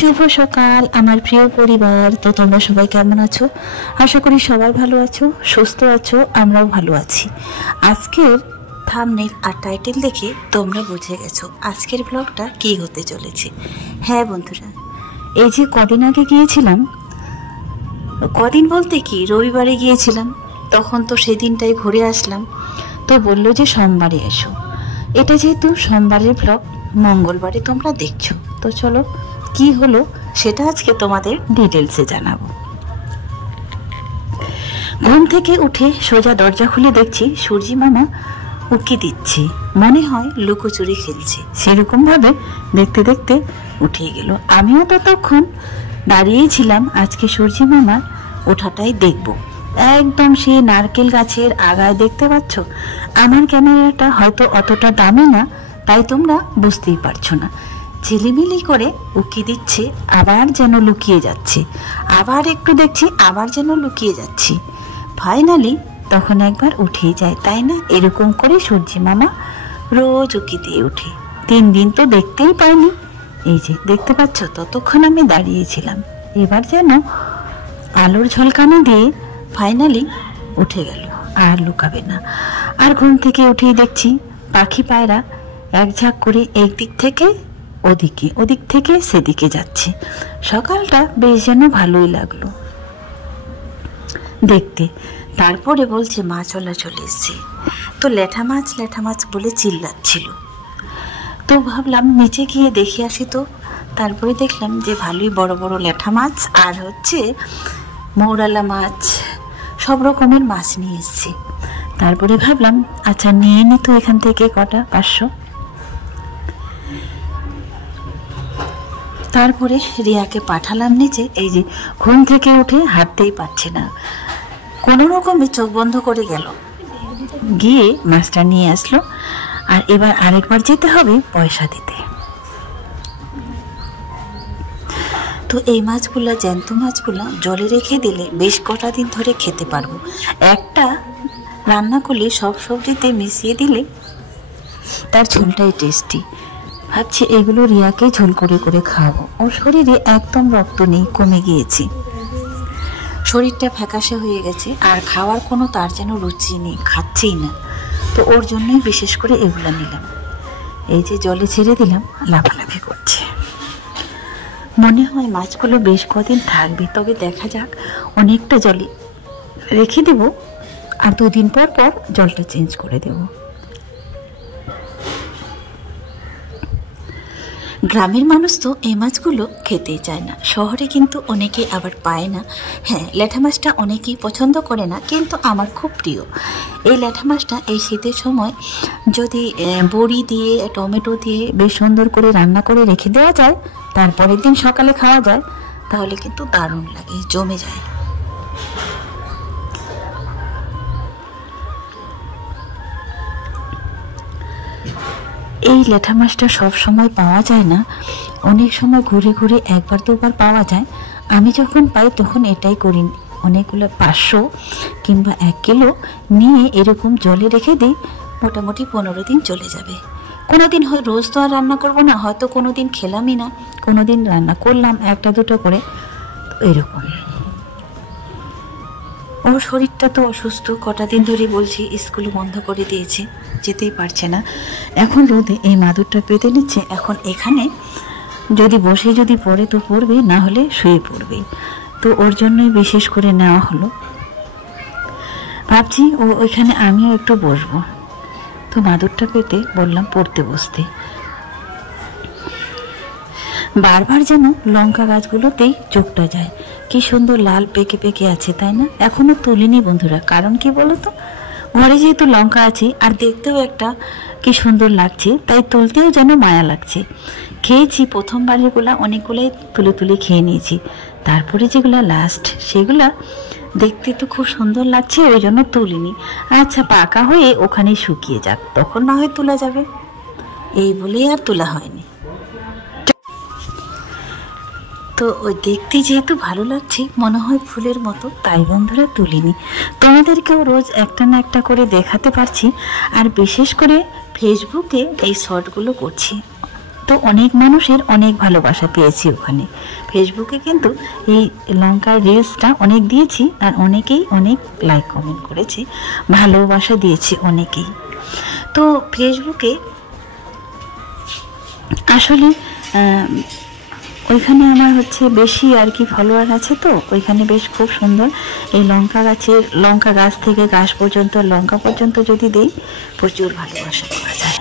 শুভ সকাল আমার প্রিয় পরিবার। তো তোমরা সবাই কেমন আছো? আশা করি সবাই ভালো আছো, সুস্থ আছো, আমরাও ভালো আছি। আজকের থাম্বনেল আর টাইটেল দেখে তোমরা বুঝে গেছো আজকের ব্লগটা কি হতে চলেছে। হ্যাঁ বন্ধুরা, এই যে কদিন আগে গিয়েছিলাম, কদিন বলতে কি রবিবারে গিয়েছিলাম, তখন তো সেদিনটাই ঘুরে আসলাম। তো বললো যে সোমবারে এসো। এটা যেহেতু সোমবারের ব্লগ, মঙ্গলবারে তোমরা দেখছো, তো চলো কি হলো সেটা আজকে তোমাদের ডিটেলসে জানাবো। ঘুম থেকে উঠে সোজা দরজা খুলে দেখছি সূর্যি মামা উকি দিচ্ছে, মনে হয় লুকোচুরি খেলছে। সেরকম ভাবে দেখতে দেখতে উঠে গেল। আমিও ততক্ষণ দাঁড়িয়েছিলাম আজকে সূর্যি মামার ওঠাটাই দেখব। একদম সে নারকেল গাছের আগায়, দেখতে পাচ্ছ। আমার ক্যামেরাটা হয়তো অতটা দামি না, তাই তোমরা বুঝতেই পারছো না। ঝিলিমিলি করে উকি দিচ্ছে, আবার যেন লুকিয়ে যাচ্ছে, আবার একটু দেখছি, আবার যেন লুকিয়ে যাচ্ছি। ফাইনালি তখন একবার উঠেই যায়, তাই না? এরকম করে সূর্যি মামা রোজ উকি দিয়ে উঠে। 3 দিন তো দেখতেই পাইনি। এই যে দেখতে পাচ্ছ, ততক্ষণ আমি দাঁড়িয়েছিলাম, এবার যেন আলোর ঝলকানি দিয়ে ফাইনালি উঠে গেল, আর লুকাবে না। আর ঘুম থেকে উঠেই দেখছি পাখি পায়রা এক ঝাঁক করে একদিক থেকে ওদিকে, ওদিক থেকে সেদিকে যাচ্ছে। সকালটা বেশ যেন ভালোই লাগলো দেখতে। তারপরে বলছে মাছওয়ালা চলে এসছে, তো ল্যাঠা মাছ বলে চিল্লাচ্ছিল। তো ভাবলাম নিচে গিয়ে দেখে আসি। তো তারপরে দেখলাম যে ভালোই বড় বড় ল্যাঠা মাছ আর হচ্ছে মৌরালা মাছ, সব রকমের মাছ নিয়ে এসছে। তারপরে ভাবলাম আচ্ছা নিয়ে নি তো এখান থেকে কটা 500। তারপরে রিয়াকে পাঠালাম নিচে। এই যে ঘুম থেকে উঠে হাঁটতেই পারছে না, কোনো রকমে চোখ বন্ধ করে গেল, গিয়ে মাছটা নিয়ে আসলো। আর এবার আরেকবার যেতে হবে পয়সা দিতে। তো এই মাছগুলা, জ্যান্ত মাছগুলা জলে রেখে দিলে বেশ কটা দিন ধরে খেতে পারবো। একটা রান্না করলে সব সবজিতে মিশিয়ে দিলে তার ঝোলটাই টেস্টি। ভাবছি এগুলো রিয়াকে ঝোল করে করে খাওয়াবো। ওর শরীরে একদম রক্ত নেই, কমে গিয়েছে, শরীরটা ফ্যাকাশে হয়ে গেছে, আর খাওয়ার কোনো তার যেন রুচি নেই, খাচ্ছেই না। তো ওর জন্যই বিশেষ করে এগুলো নিলাম। এই যে জলে ছেড়ে দিলাম, লাফালাফি করছে। মনে হয় মাছগুলো বেশ কদিন থাকবে, তবে দেখা যাক। অনেকটা জলে রেখে দেব, আর 2 দিন পর পর জলটা চেঞ্জ করে দেব। গ্রামের মানুষ তো এই মাছগুলো খেতেই চায় না, শহরে কিন্তু অনেকে আবার পায় না। হ্যাঁ, ল্যাঠা মাছটা অনেকেই পছন্দ করে না, কিন্তু আমার খুব প্রিয় এই ল্যাঠা মাছটা। এই শীতের সময় যদি বড়ি দিয়ে, টমেটো দিয়ে বেশ সুন্দর করে রান্না করে রেখে দেওয়া যায়, তারপরের দিন সকালে খাওয়া যায়, তাহলে কিন্তু দারুণ লাগে, জমে যায়। এই ল্যাঠা মাছটা সব সময় পাওয়া যায় না, অনেক সময় ঘুরে ঘুরে 1-2 বার পাওয়া যায়। আমি যখন পাই তখন এটাই করি, অনেকগুলো 500 কিংবা 1 কিলো নিয়ে এরকম জলে রেখে দিই, মোটামুটি 15 দিন চলে যাবে। কোনো দিন হয়, রোজ তো আর রান্না করবো না, হয়তো কোনো দিন খেলামই না, কোনো দিন রান্না করলাম 1-2টো করে, এরকম। ওর শরীরটা তো অসুস্থ, কটা দিন ধরে বলছি, স্কুল বন্ধ করে দিয়েছে, যেতেই পারছে না। এখন রোদে এই মাদুরটা পেতে নিচ্ছে, এখন এখানে যদি বসে যদি পড়ে তো পড়বে, না হলে শুয়ে পড়বে। তো ওর জন্যই বিশেষ করে নেওয়া হলো। ভাবছি ও ওইখানে আমিও একটু বসবো, তো মাদুরটা পেতে বললাম পড়তে বসতে। বারবার যেন লঙ্কা গাছগুলোতেই চোখটা যায়, কি সুন্দর লাল পেকে পেকে আছে, তাই না? এখনো তুলিনি বন্ধুরা, কারণ কি বলতো, ঘরে যেহেতু লঙ্কা আছে আর দেখতেও একটা কি সুন্দর লাগছে, তাই তুলতেও যেন মায়া লাগছে। খেয়েছি প্রথমবারেরগুলা, অনেকগুলাই তুলে তুলে খেয়ে নিয়েছি, তারপরে যেগুলা লাস্ট সেগুলা দেখতে তো খুব সুন্দর লাগছে, ওই জন্য তুলিনি। আচ্ছা পাকা হয়ে ওখানে শুকিয়ে যাক, তখন না হয় তোলা যাবে, এই বলেই আর তোলা হয়নি। তো ওই দেখতে যেহেতু ভালো লাগছে, মনে হয় ফুলের মতো, তাই বন্ধুরা তুলিনি। তোমাদেরকেও রোজ একটা না একটা করে দেখাতে পারছি, আর বিশেষ করে ফেসবুকে এই শর্টগুলো করছি। তো অনেক মানুষের অনেক ভালোবাসা পেয়েছি ওখানে। ফেসবুকে কিন্তু এই লঙ্কার রিলসটা অনেক দিয়েছি, আর অনেকেই অনেক লাইক কমেন্ট করেছে, ভালোবাসা দিয়েছে অনেকেই। তো ফেসবুকে আসলে ওইখানে আমার হচ্ছে বেশি আর কি ফলোয়ার আছে, তো ওইখানে বেশ খুব সুন্দর এই লঙ্কা গাছ থেকে গাছ পর্যন্ত, লঙ্কা পর্যন্ত যদি দেই প্রচুর ভালোবাসা পাওয়া যায়।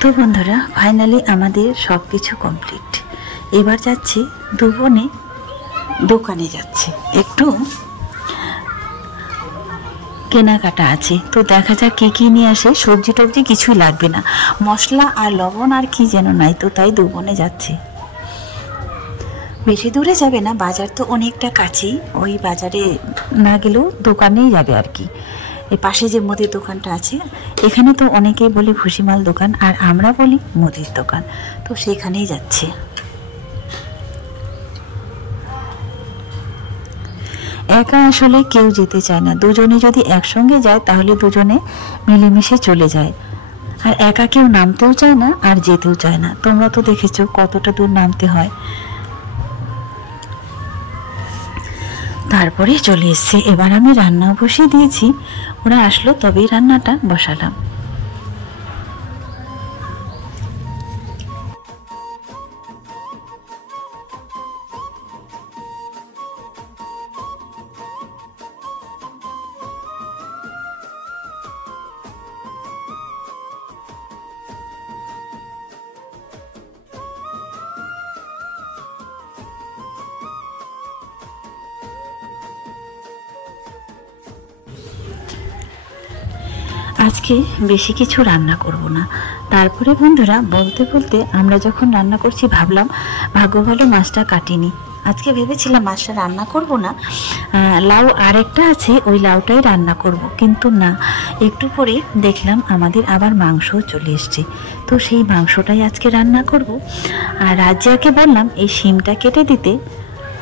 তো বন্ধুরা, ফাইনালি আমাদের সব কিছু কমপ্লিট। এবার যাচ্ছি দুবনে, দোকানে যাচ্ছে, একটু কেনাকাটা আছে। তো দেখা যাক কি কি নিয়ে আসে। সবজি টবজি কিছুই লাগবে না, মশলা আর লবণ আর কি যেন নাই, তো তাই দুবনে যাচ্ছে। বেশি দূরে যাবে না, বাজার তো অনেকটা কাছেই, ওই বাজারে না গেলেও দোকানেই যাবে আর কি। এই পাশে যে মুদির দোকানটা আছে, এখানে তো অনেকেই বলি ভুসিমাল দোকান, আর আমরা বলি মুদির দোকান, তো সেখানেই যাচ্ছে। একা আসলে কেউ যেতে চায় না, দুজনে যদি একসঙ্গে যায় তাহলে দুজনে মিলেমিশে চলে যায়, আর একা কেউ নামতেও চায় না আর যেতেও চায় না। তোমরা তো দেখেছো কতটা দূর নামতে হয়। তারপরে চলে এসছে। এবার আমি রান্না বসিয়ে দিয়েছি, ওরা আসলো তবেই রান্নাটা বসালাম। আজকে বেশি কিছু রান্না করব না। তারপরে বন্ধুরা, বলতে বলতে আমরা যখন রান্না করছি ভাবলাম ভাগ্য ভালো মাছটা কাটিনি। আজকে ভেবেছিলাম মাছটা রান্না করব না, লাউ আরেকটা আছে ওই লাউটাই রান্না করব, কিন্তু না, একটু পরে দেখলাম আমাদের আবার মাংসও চলে এসছে, তো সেই মাংসটাই আজকে রান্না করব। আর রাজিয়াকে বললাম এই শিমটা কেটে দিতে,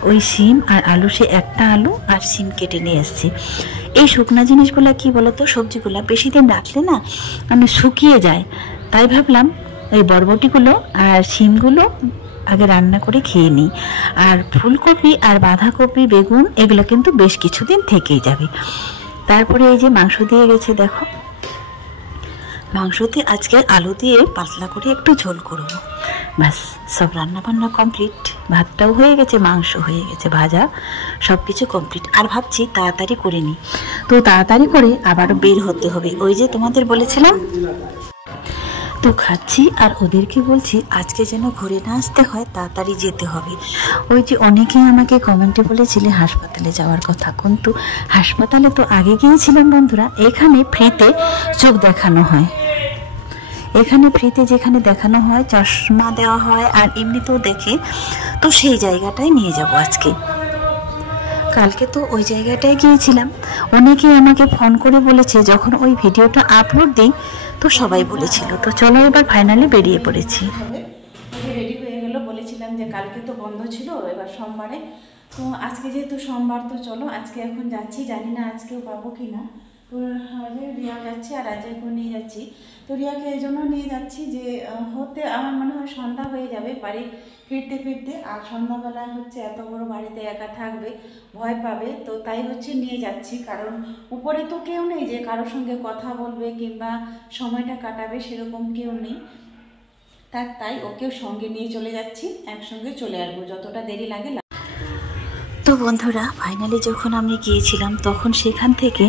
ওই শিম আর আলু, সে একটা আলু আর শিম কেটে নিয়ে এসছি। এই শুকনা জিনিসগুলা কি বলতো, সবজিগুলা বেশি দিন রাখলে না মানে শুকিয়ে যায়, তাই ভাবলাম ওই বরবটিগুলো আর শিমগুলো আগে রান্না করে খেয়ে নিই। আর ফুলকপি আর বাঁধাকপি, বেগুন এগুলো কিন্তু বেশ কিছুদিন থেকেই যাবে। তারপরে এই যে মাংস দিয়ে গেছে, দেখো মাংসতে আজকে আলু দিয়ে পাতলা করে একটু ঝোল করব। ব্যাস, সব রান্না বান্না কমপ্লিট। ভাতটাও হয়ে গেছে, মাংস হয়ে গেছে, ভাজা সব কিছু কমপ্লিট। আর ভাবছি তাড়াতাড়ি করে নিই, তো তাড়াতাড়ি করে আবারও বের হতে হবে, ওই যে তোমাদের বলেছিলাম। তো খাচ্ছি আর ওদেরকে বলছি আজকে যেন ঘুরে না আসতে হয়, তাড়াতাড়ি যেতে হবে। ওই যে অনেকেই আমাকে কমেন্টে বলেছিলে হাসপাতালে যাওয়ার কথা, কিন্তু হাসপাতালে তো আগে গিয়েছিলাম বন্ধুরা। এখানে ফ্রিতে চোখ দেখানো হয়, এখানে ফ্রিতে যেখানে দেখানো হয়, চশমা দেওয়া হয় আর এমনিতেও দেখে, তো সেই জায়গাটায় নিয়ে যাব আজকে। কালকে তো ওই জায়গাটায় গিয়েছিলাম। অনেকেই আমাকে ফোন করে বলেছে যখন ওই ভিডিওটা আপলোড দিই, তো সবাই বলেছিল। তো চলো এবার ফাইনালি বেরিয়ে পড়েছি। রেডি হয়ে গেল, বলেছিলাম যে কালকে তো বন্ধ ছিল, এবার সোমবারে, তো আজকে যেহেতু সোমবার, তো চলো আজকে এখন যাচ্ছি। জানি না আজকেও পাবো কি না, তো রিয়া যাচ্ছে আর রাজাকেও নিয়ে যাচ্ছি। তো রিয়াকে এই জন্য নিয়ে যাচ্ছি যে হতে আমার মনে হয় সন্ধ্যা হয়ে যাবে বাড়ি ফিরতে ফিরতে, আর সন্ধ্যাবেলায় হচ্ছে এত বড় বাড়িতে একা থাকবে, ভয় পাবে, তো তাই হচ্ছে নিয়ে যাচ্ছি। কারণ উপরে তো কেউ নেই যে কারোর সঙ্গে কথা বলবে কিংবা সময়টা কাটাবে, সেরকম কেউ নেই, তাই ওকেও সঙ্গে নিয়ে চলে যাচ্ছি, একসঙ্গে চলে আসবো যতটা দেরি লাগে। তো বন্ধুরা, ফাইনালি যখন আমি গিয়েছিলাম তখন সেখান থেকে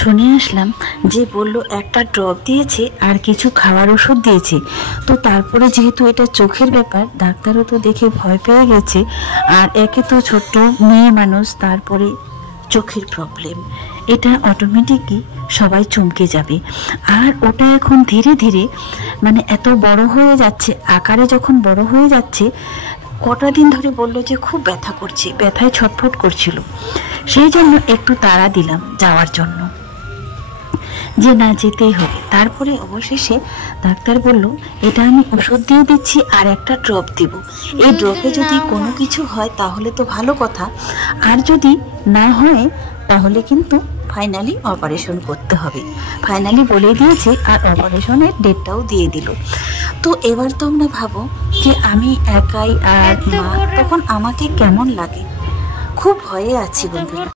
শুনে আসলাম যে বলল একটা ড্রপ দিয়েছে আর কিছু খাওয়ার ওষুধ দিয়েছে। তো তারপরে যেহেতু এটা চোখের ব্যাপার, ডাক্তারও তো দেখে ভয় পেয়ে গেছে, আর একে তো ছোট্ট মেয়ে মানুষ, তারপরে চোখের প্রবলেম, এটা অটোমেটিকই সবাই চমকে যাবে। আর ওটা এখন ধীরে ধীরে মানে এত বড় হয়ে যাচ্ছে, আকারে যখন বড় হয়ে যাচ্ছে, কটা দিন ধরে বললো যে খুব ব্যথা করছে, ব্যথায় ছটফট করছিল, সেই জন্য একটু তাড়া দিলাম যাওয়ার জন্য, যে না যেতেই হবে। তারপরে অবশেষে ডাক্তার বলল এটা আমি ওষুধ দিয়ে দিচ্ছি আর একটা ড্রপ দিব, এই ড্রপে যদি কোনো কিছু হয় তাহলে তো ভালো কথা, আর যদি না হয় তাহলে কিন্তু ফাইনালি অপারেশন করতে হবে, ফাইনালি বলে দিয়েছে, আর অপারেশনের ডেটটাও দিয়ে দিল। তো এবার তোমরা ভাবো যে আমি একাই আর মা, তখন আমাকে কেমন লাগে। খুব ভয়ে আছি বন্ধুরা।